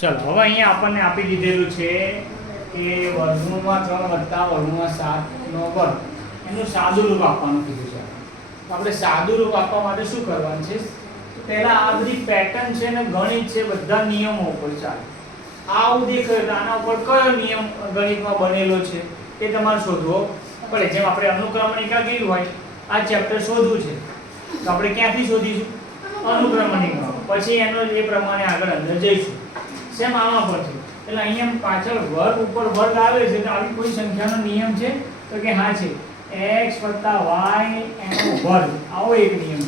ચલો હવે અહીંયા આપણને આપી દીધેલું છે કે વર્ગમૂળમાં 3 વત્તા વર્ગમૂળમાં 7 નો વર્ગ એનું સાદું રૂપ આપવાનું કીધું છે. તો આપણે સાદું રૂપ આપવા માટે શું કરવાનું છે? પહેલા આ બધી પેટર્ન છે ને ગણિત છે બધા નિયમો ઉપર ચાલે. આવું દેખાય આના ઉપર કયો નિયમ ગણિતમાં બનેલો છે એ તમારે શોધવો પડે. જેમ આપણે અનુક્રમણિકા કીધું હોય આ ચેપ્ટર શોધવું છે તો આપણે ક્યાંથી શોધીશું? અનુક્રમણિકા. પછી એનો એ પ્રમાણે આગળ અંદર જઈશું. સેમ આમાં પરથી એટલે અહીંયા પાછળ વર્ગ ઉપર વર્ગ આવે છે તો આવી કોઈ સંખ્યાનો નિયમ છે તો કે હા છે x y એનો વર્ગ. આવો એક નિયમ.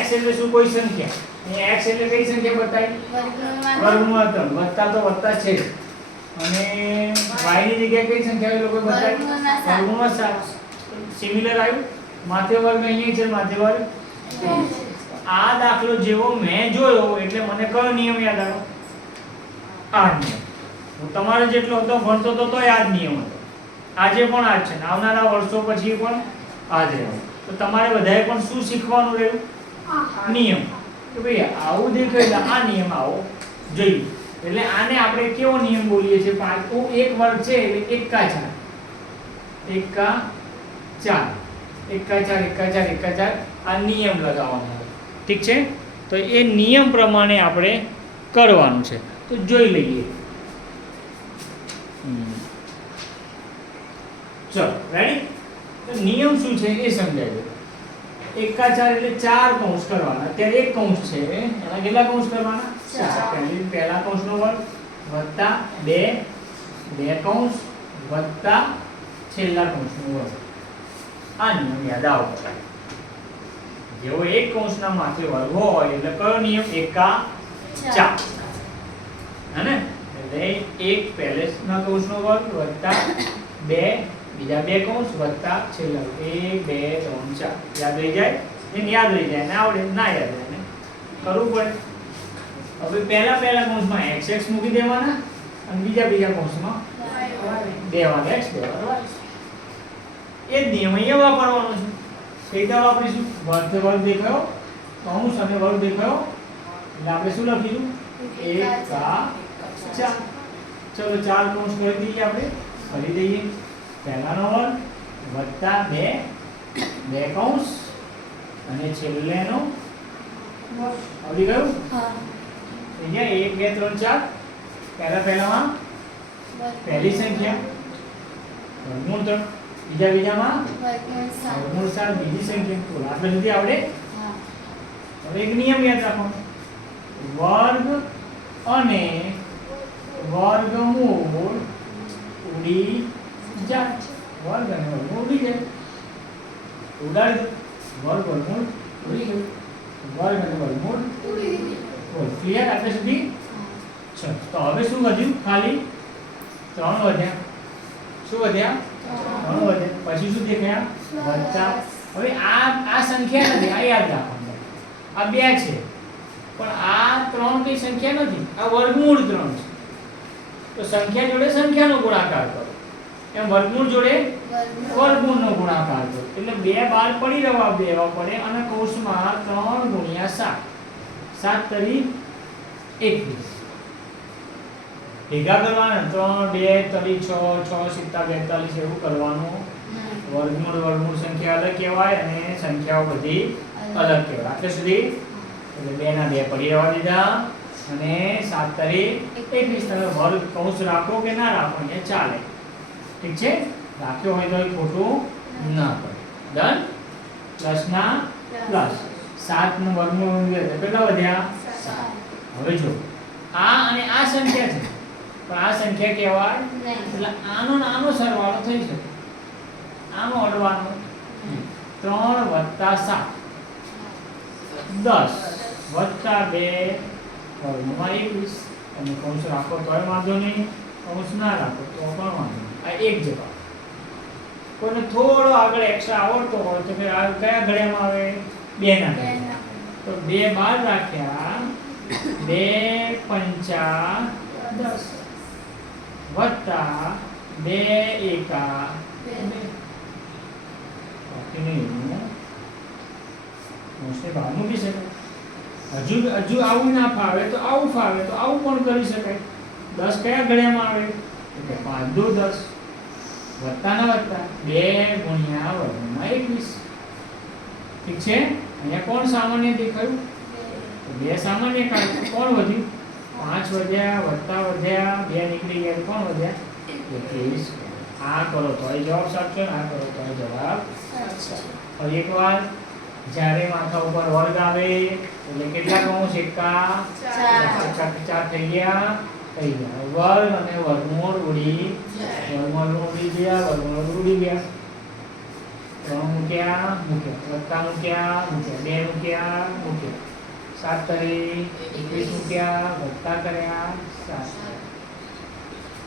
x એટલે શું? કોઈ સંખ્યા. અહીંયા x એટલે કઈ સંખ્યા બતાવી? વર્ગમૂળ 3. વત્તા તો વત્તા છે અને y ની જગ્યાએ કઈ સંખ્યા એ લોકો બતાવી? વર્ગમૂળ 7. સિમિલર આવ્યું. માથે વર્ગ અહીંયા છે, માથે વર્ગ. આ દાખલો જેવો મેં જોયો એટલે મને કયો નિયમ યાદ આવ્યો? આ નિયમ. હું તમારે જેટલો હતો ભણતો તો તોય આ જ નિયમ હતો. આજે પણ આ જ છે. આવનારા વર્ષો પછી પણ આ જ રહેવું. તો તમારે બધાએ પણ શું શીખવાનું રહ્યું? નિયમ. કે ભાઈ આવું દેખાય આ નિયમ આવો જોઈએ. એટલે આને આપણે કેવો નિયમ બોલીએ છીએ? એક વર્ગ છે એટલે એકા 4 એકા 4 આ નિયમ લગાવવાનો. ઠીક છે? તો એ નિયમ પ્રમાણે આપણે કરવાનું છે. તો જોઈ લઈએ. ચલો રેડી? તો નિયમ શું છે એ સમજાય દો. એકા 4 એટલે 4 કૌંસ કરવાના. અત્યારે એક કૌંસ છે એના કેટલા કૌંસ કરવાના? 4. પહેલા કૌંસનો વર્ગ વત્તા 2 કૌંસ વત્તા છેલ્લા કૌંસનો વર્ગ. આ નિયમ યાદ આવતો. જેવો એક કૌંસના માથે વર્ગ હોય એટલે કયો નિયમ? એકા 4. હે એટલે એક પહેલેના કૌંસનો વર્ગ વત્તા 2 બીજા 2 કૌંસ વત્તા છેલ્લા 1 2 3 4. યાદ રહી જાય? એને યાદ રહી જાય. ને આવડે ના યાદ રહે ને કરવું પડે. હવે પહેલા કૌંસમાં x મૂકી દેવાના અને બીજા કૌંસમાં દેવાના x દેવાના. એ જ નિયમ અહીંયા વાપરવાનો છે. કઈ રીતે વાપરીશું? વર્ગ દેખાયો કૌંસ અને વર્ગ દેખાયો એટલે આપણે શું લખીશું? એકા 4. ચલો 4 કૌંસ કરી દઈએ. આપણે કરી દઈએ. પહેલાનો વર્ગ વત્તા 2 કૌંસ અને છેલ્લેનો આવડી ગયું? અહીંયા 1 2 3 4. પહેલામાં પહેલી સંખ્યા વર્ગમૂળ 3. બીજામાં વર્ગમૂળ 7 બીજી સંખ્યા. તો આપણે સુધી આવડે? હવે એક નિયમ યાદ રાખવાનો. વર્ગ અને વર્ગમૂળ ઉડી જાય. વર્ગ અને વર્ગમૂળ ઉડી જાય. ઉડાડી દો. વર્ગ વર્ગમૂળ ઉડી ગયું. વર્ગ અને વર્ગમૂળ ઉડી ગયું. ક્લિયર આટલે સુધી? ચલો તો હવે શું વધ્યું? ખાલી 3 વધ્યા. શું વધ્યા? 3 વધ્યા. પછી શું દેખાયા? વત્તા. હવે આ સંખ્યા નથી. આ યાદ રાખવાનું. આ 2 છે પણ આ 3 કઈ સંખ્યા નથી. આ વર્ગમૂળ 3 છે. તો સંખ્યા જોડે સંખ્યાનો ગુણાકાર કરો. એમ વર્ગમૂળ જોડે વર્ગમૂળનો ગુણાકાર કરો. એટલે 2 બાર પડી રહેવા દેવા પડે અને કૌંસમાં 3 ગુણ્યા 7. 7 તરી 21. ભેગા કરવાના. 3 2 તરી 6 6 7 42 એવું કરવાનું. વર્ગમૂળ સંખ્યા અલગ કહેવાય અને સંખ્યાઓ બધી અલગ કહેવાય. આટલે સુધી એટલે 2 ના 2 પડી રહેવા દીધા અને 7 તરી 21. તમે વર્ગ કૌંસ રાખો કે ના રાખો અહીંયા ચાલે. ઠીક છે? રાખ્યો હોય તો ખોટું ના પડે. ડન? પ્લસ ના પ્લસ 7 નું વર્ગમૂળ કેટલા વધ્યા? 7. હવે જો આ અને આ સંખ્યા છે પણ આ સંખ્યા કહેવાય એટલે આનો સરવાળો થઈ શકે. આનો અડવાનો 3 વત્તા 7 10 વત્તા 2 વર્ગમાં 21. તમે કૌંસ રાખો તોય વાંધો નહીં, કૌંસ ના રાખો તો પણ વાંધો નહીં. આ એક જવાબ. કોઈને થોડો આગળ એક્સ્ટ્રા આવડતો હોય તો આ કયા ઘડિયામાં આવે? 2 ના ઘડિયા. તો 2 બાર રાખ્યા 2 પંચા 10 વત્તા 2 એકા 2. બાકી નહીં કૌંસને બહાર મૂકી શકાય. હજુ આવું ના ફાવે તો આવું ફાવે તો આવું પણ કરી શકાય. 10 કયા ઘડિયામાં આવે? એટલે 5 દુ 10 વત્તા ના વત્તા 2 ગુણ્યા વર્ગમૂળમાં 21. ઠીક છે. અહીંયા કોણ સામાન્ય દેખાયું? 2 સામાન્ય કાઢ્યું. કોણ વધ્યું? 5 વધ્યા વત્તા વધ્યા 2 નીકળી ગયા. કોણ વધ્યા? 21. આ કરો તો જવાબ સાચો, આ કરો તો જવાબ સાચો. ફરી એકવાર, જ્યારે માથા ઉપર વર્ગ આવે એટલે કેટલા કૌંસ? એકા 4 થઈ ગયા. વર્ગ અને વર્ગમૂળ ઉડી ગયા. વર્ગમૂળ ઉડી ગયા. 3 મૂક્યા વત્તા મૂક્યા 2 મૂક્યા 7 કરી 21 મૂક્યા વત્તા કર્યા 7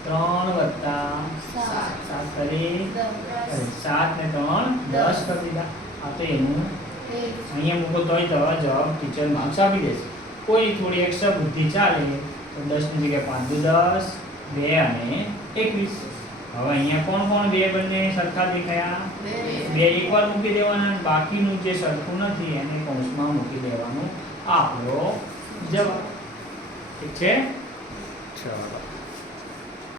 3 વત્તા 7 કરી 7 ને 3 10 કરી દીધા. આ તો એનું અહીંયા મૂકો તોય તમારો જવાબ ટીચર માર્ક્સ આપી દેશે. કોઈ થોડી એક્સ્ટ્રા બુદ્ધિ ચાલે તો 10 ની જગ્યાએ 5 દુ 10 2 અને 21. હવે અહીંયા કોણ બે બંને સરખા દેખાયા? 2 એકવાર મૂકી દેવાના, બાકીનું જે સરખું નથી એને કૌંસમાં મૂકી દેવાનું. આપણો જવાબ. ઠીક છે. ચાલો.